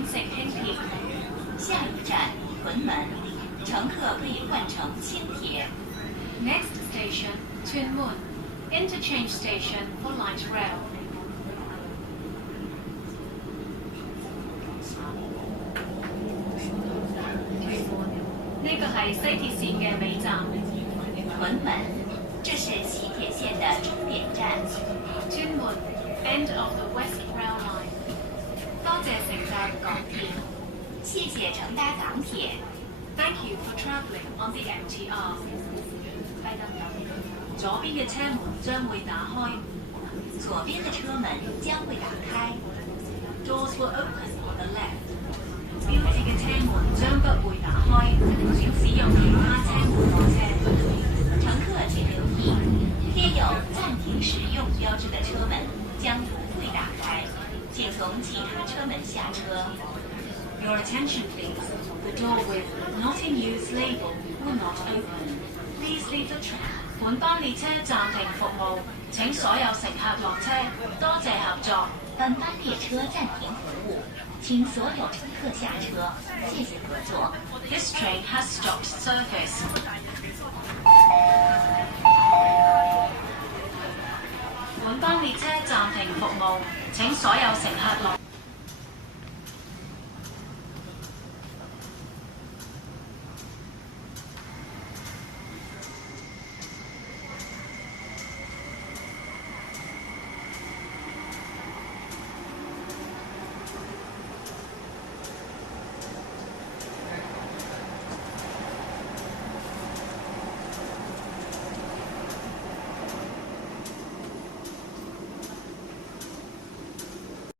轉乘輕鐵。下一站屯門，乘客可以換乘輕鐵。Next station Tuen Mun, interchange station for light rail。呢個係西鐵線嘅尾站。屯門，這是西鐵線的終點站。Tuen Mun, end of the West Rail Line。多謝乘搭港鐵。謝謝乘搭港鐵。Thank you for travelling on the MTR。左邊嘅車門將會打開。左邊嘅車門將會打開。Doors will open on the left。標誌嘅車門將不會打開，請使用其他車門過車。乘客請留意，貼有暫停使用標誌的車門將不會打開，請從其他車門下車。Your attention please. The door with "Not in use" label will not open. Please leave the train. 本班列車暫停服務，請所有乘客落車。多謝合作。本班列車暫停服務，請所有乘客下車。謝謝合作。This train has stopped service。本班列車暫停服務，請所有乘客落。